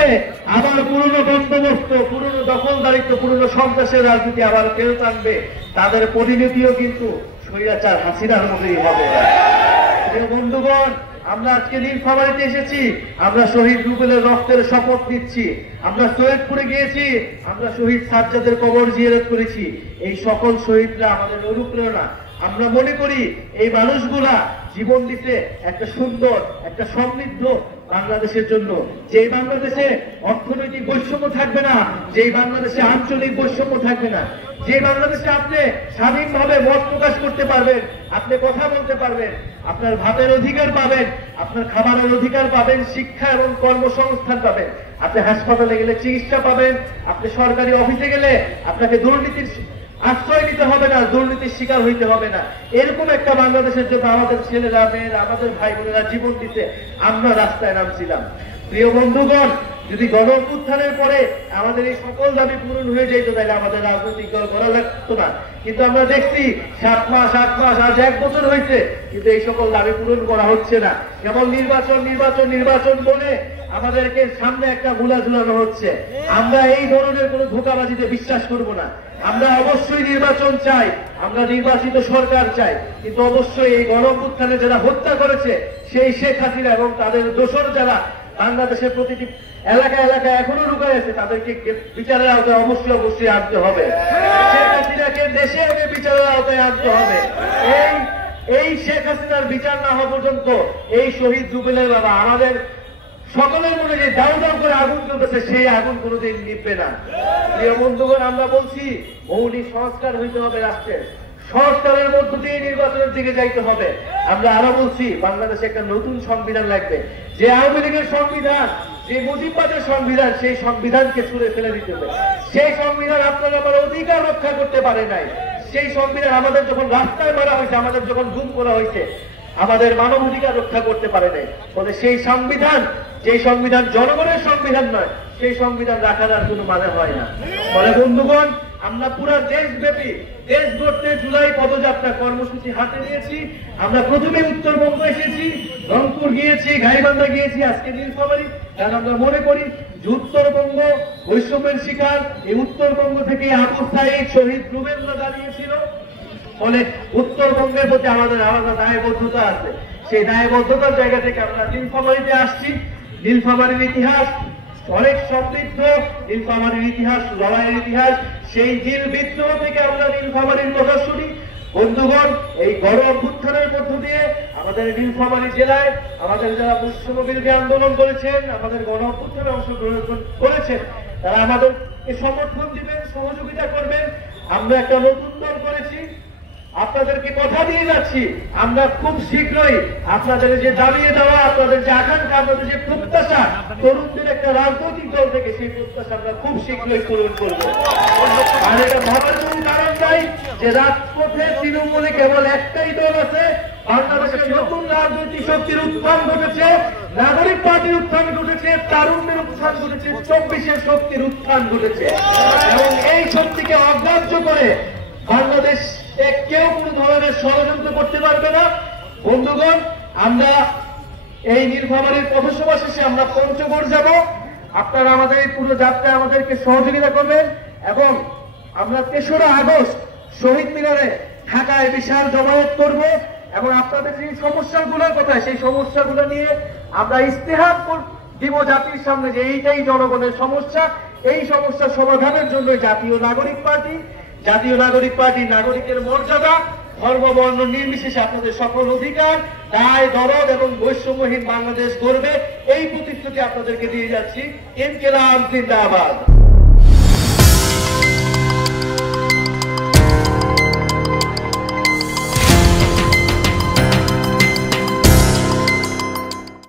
হবে আবার পুরনো বন্দোবস্ত, পুরনো দখলদারিত্ব, পুরনো সন্ত্রাসের রাজনীতি আবার ফেরত আনবে, তাদের পরিণতিও কিন্তু স্বৈরাচার হাসিনার মতোই হবে। বন্ধুগণ, আমরা আজকে নীলফামারীতে এসেছি, আমরা শহীদ রুবেলের রক্তের শপথ নিচ্ছি। আমরা সৈয়দপুরে গিয়েছি, আমরা শহীদ সাজ্জাদের কবর জিয়ারত করেছি। এই সকল শহীদরা আমাদের অনুপ্রেরণা। আমরা মনে করি এই মানুষগুলা জীবন দিতে একটা সুন্দর, একটা সমৃদ্ধ বাংলাদেশের জন্য, যে বাংলাদেশে অর্থনৈতিক বৈষম্য থাকবে না, যে বাংলাদেশে আঞ্চলিক বৈষম্য থাকবে না, যে বাংলাদেশে আপনি স্বাধীনভাবে মত প্রকাশ করতে পারবেন, আপনি কথা বলতে পারবেন, আপনার ভাতের অধিকার পাবেন, আপনার খাবারের অধিকার পাবেন, শিক্ষা এবং কর্মসংস্থান পাবেন, আপনি হাসপাতালে গেলে চিকিৎসা পাবেন, আপনি সরকারি অফিসে গেলে আপনাকে দুর্নীতির আশ্রয় নিতে হবে না, দুর্নীতির শিকার হইতে হবে না। এরকম একটা বাংলাদেশের জন্য আমাদের ছেলেরা, মেয়েরা, আমাদের ভাই বোনেরা জীবন দিতে আমরা রাস্তায় নামছিলাম। প্রিয় বন্ধুগণ, যদি গণ অভ্যুত্থানের পরে আমাদের এই সকল দাবি পূরণ হয়ে যেত, তাহলে আমাদের রাজনৈতিক দল করা লাগতো না। কিন্তু আমরা দেখছি 7 মাস, 8 মাস, আজ 1 বছর হয়েছে, কিন্তু এই সকল দাবি পূরণ করা হচ্ছে না। কেবল নির্বাচন নির্বাচন নির্বাচন বলে আমাদেরকে সামনে একটা মূলা ঝুলানো হচ্ছে। আমরা এই ধরনের কোন ধোঁকাবাজিতে বিশ্বাস করব না। আমরা অবশ্যই নির্বাচন চাই, আমরা নির্বাচিত সরকার চাই, কিন্তু অবশ্যই এই গণ অভ্যুত্থানে যারা হত্যা করেছে সেই শেখ হাসিনা এবং তাদের দোসর যারা বাংলাদেশের প্রতিটি এলাকায় এলাকায় এখনো লুকায় আছে, তাদেরকে বিচারের আওতায় অবশ্যই অবশ্যই আনতে হবে। শেখ হাসিনাকে দেশে এনে বিচারের আওতায় আনতে হবে। এই শেখ হাসিনার বিচার না হওয়া পর্যন্ত এই শহীদ রুবেলের বাবা আমাদের সকলের মনে যে দাউ দাউ করে আগুন জ্বলতেছে, সেই আগুন কোনোদিন নিভবে না। প্রিয় বন্ধুগণ, আমরা বলছি মৌলিক সংস্কার হইতে হবে রাষ্ট্রের, সংস্কারের মধ্য দিয়ে নির্বাচনের দিকে যাইতে হবে। আমরা আরো বলছি বাংলাদেশে একটা নতুন সংবিধান লাগবে। যে আওয়ামী লীগের সংবিধান, যে মুজিববাদের সংবিধান, সেই সংবিধানকে ছুঁড়ে ফেলে দিতে হবে। সেই সংবিধান আপনার আমার অধিকার রক্ষা করতে পারে নাই। সেই সংবিধান আমাদের যখন রাস্তায় মারা হয়েছে, আমাদের যখন গুম করা হয়েছে, আমাদের মানবাধিকার রক্ষা করতে পারে নাই। ফলে সেই সংবিধান, যে সংবিধান জনগণের সংবিধান নয়, সেই সংবিধান রাখার আর কোনো মানে হয় না। ফলে বন্ধুগণ, আমরা পুরো দেশব্যাপী দেশ গড়তে জুলাই পদযাত্রা কর্মসূচি হাতে নিয়েছি। আমরা প্রথমে উত্তরবঙ্গ এসেছি, রংপুর গিয়েছি, গাইবান্ধা গিয়েছি, আজকে নীলফামারী। কারণ আমরা মনে করি যে উত্তরবঙ্গ বৈষম্যের শিকার, এই উত্তরবঙ্গ থেকে আবু সাঈদ, শহীদ রুবেলরা দাঁড়িয়েছিল। ফলে উত্তরবঙ্গের প্রতি আমাদের আলাদা দায়বদ্ধতা আছে। সেই দায়বদ্ধতার জায়গা থেকে আমরা নীলফামারীতে আসছি। নীলফামারীর ইতিহাস অনেক সমৃদ্ধ, নীলফামারীর ইতিহাস লড়াইয়ের ইতিহাস। সেই নীল বিদ্রোহ থেকে আমরা নীলফামারীর কথা শুনি। বন্ধুগণ, এই গণ অভ্যুত্থানের মধ্য দিয়ে আমাদের নীলফামারী জেলায় আমাদের যারা বৈষম্য বিরোধী আন্দোলন করেছেন, আমাদের গণ অভ্যুত্থানে অংশগ্রহণ করেছেন, তারা আমাদেরকে সমর্থন দিবেন, সহযোগিতা করবেন। আমরা একটা নতুন দল করেছি, আপনাদেরকে কথা দিয়ে যাচ্ছি, আমরা খুব শীঘ্রই আপনাদের যে দাবিয়ে দেওয়া, আপনাদের যে আকাঙ্ক্ষা, আপনাদের যে প্রত্যাশা, তরুণদের একটা রাজনৈতিক দল থেকে সেই প্রত্যাশা আমরা খুব শীঘ্রই পূরণ করবো। আর এটা ভাবার কোন কারণ নাই যে রাজপথে তৃণমূলে কেবল একটাই দল আছে। বাংলাদেশের নতুন রাজনৈতিক শক্তির উত্থান ঘটেছে, নাগরিক পার্টির উত্থান ঘটেছে, তারুণ্যের উত্থান ঘটেছে, 24-এর শক্তির উত্থান ঘটেছে। এবং এই শক্তিকে অগ্রাহ্য করে বাংলাদেশ কেউ কোন ধরনের ষড়যন্ত্র করতে পারবে না। বন্ধুগণ, আমরা এই নীলফামারীর পথসভা শেষে আমরা পঞ্চগড় যাব। আপনারা আমাদের এই পুরো যাত্রায় আমাদেরকে সহযোগিতা করবেন এবং আমরা 3রা আগস্ট শহীদ মিনারে ঢাকায় বিশাল জমায়েত করব এবং আপনাদের যে সমস্যাগুলোর কথা, সেই সমস্যাগুলো নিয়ে আমরা ইস্তেহার দিব জাতির সামনে যে এইটাই জনগণের সমস্যা। এই সমস্যা সমাধানের জন্য জাতীয় নাগরিক পার্টি নাগরিকের মর্যাদা, ধর্ম বর্ণ নির্বিশেষে আপনাদের সকল অধিকার, দায় দরদ এবং বৈষম্যহীন বাংলাদেশ গড়বে, এই প্রতিশ্রুতি আপনাদেরকে দিয়ে যাচ্ছি। ইনকিলাব জিন্দাবাদ।